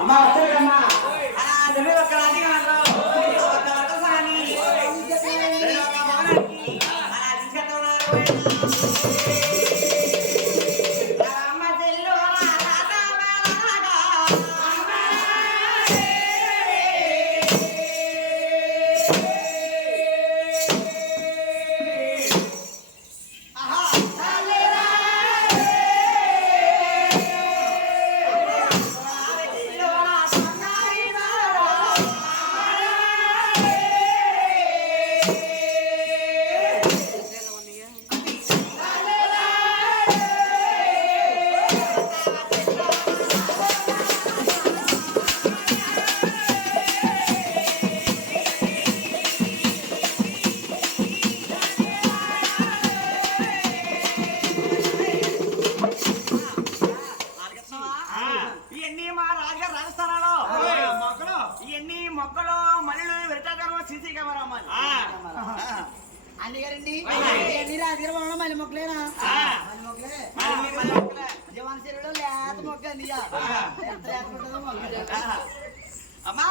అమ్మా వచ్చాడమ్మా అలా ఒక రాజుగారు ఒక వర్తసాని అన్ని గారండి అయ్యి. ఎన్ని రాజుగారు బాగున్నా మళ్ళీ మొక్కలేనా. మళ్ళీ మొక్కలే మళ్ళీ మళ్ళీ మొక్కలే. జవాన్ శరీరంలో లేత మొక్క అండి ఇక. ఎంత లేత ఉంటుందో మొక్క అమ్మా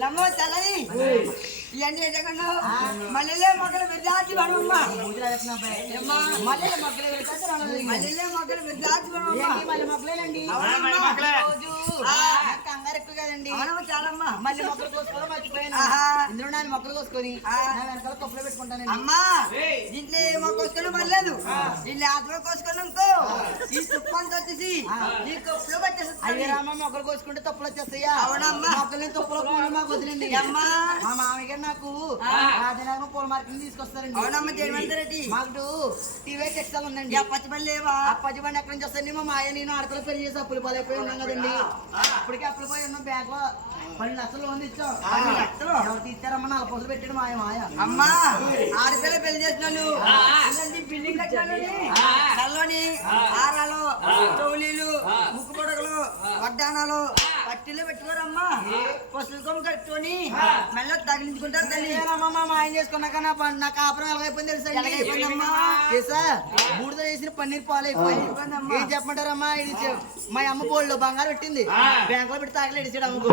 లమ్మ చల్లయి ఇవన్నీ ఏంటన్నా మల్లెలే మొక్కలు మల్లెల మొక్కలు మల్లెలే మొక్కలు మొక్కలేనండి ఎక్కువ కదండి. చాలమ్మా. మళ్ళీ మొక్కలు కోసుకోవడం మర్చిపోయాను. ఇందులో మొక్కలు కోసుకొని వెనకాల కప్పులో పెట్టుకుంటానండి. అమ్మా ఏయ్. దీంట్లో ఏ మొక్క కోసుకున్నా పర్లేదు. దీన్ని ఆత్మ కోసుకున్నాకో ఈ తుప్పంతా వచ్చేసి ఈ కప్పులో అయ్యే పట్టేస్తుంది రామ మొక్కలు కోసుకుంటే తప్పులు వచ్చేస్తాయా? అవునమ్మా. మొక్కలు తప్పులో మాకు వదిలేండి. అమ్మా. మా మామయ్య నాకు ఆదినాగం పూల మార్కెట్ తీసుకొస్తారండి. అవునమ్మ జయమంతరెడ్డి మాకు టీవీ టెక్స్టైల్ ఉందండి. పచ్చిపల్లి లేవా? ఆ పది బండి ఎక్కడి నుంచి వస్తాయండి మా మాయ నేను ఆడపిల్ల పెళ్ళి చేసి అప్పులు పాలైపోయి ఉన్నాం కదండి. ఇప్పటికే అప్పులు పోయి ఉన్నాం బ్యాంక్లో పది లక్షలు లోన్ ఇచ్చాం. పది లక్షలు? ఎవరు తీస్తారమ్మా? నలభై రోజులు పెట్టాడు మాయ మాయ అమ్మా ఆడపిల్ల పెళ్ళి ఇలాంటి బిల్డింగ్ కట్టాలని కల్లోని హారాలు చౌలీలు ముక్కు పొడగలు వడ్డానాలు పట్టిలు పెట్టుకోరమ్మా. కొమ్మ కట్టుకొని మెల్ల తగిలించుకుంటారు తల్లి. మా మాయం చేసుకున్నాక నా పని నా కాపురం ఎలాగైపోయింది తెలుసా ఎలాగైపోయిందమ్మా? బూడిద వేసిన పన్నీర్ పాలు అయిపోయింది. ఏం చెప్పమంటారమ్మా? ఇది మా అమ్మ బోల్డ్ బంగారు పెట్టింది. బ్యాంక్లో పెట్టి తాగలే ఇడిచాడు అమ్మకు!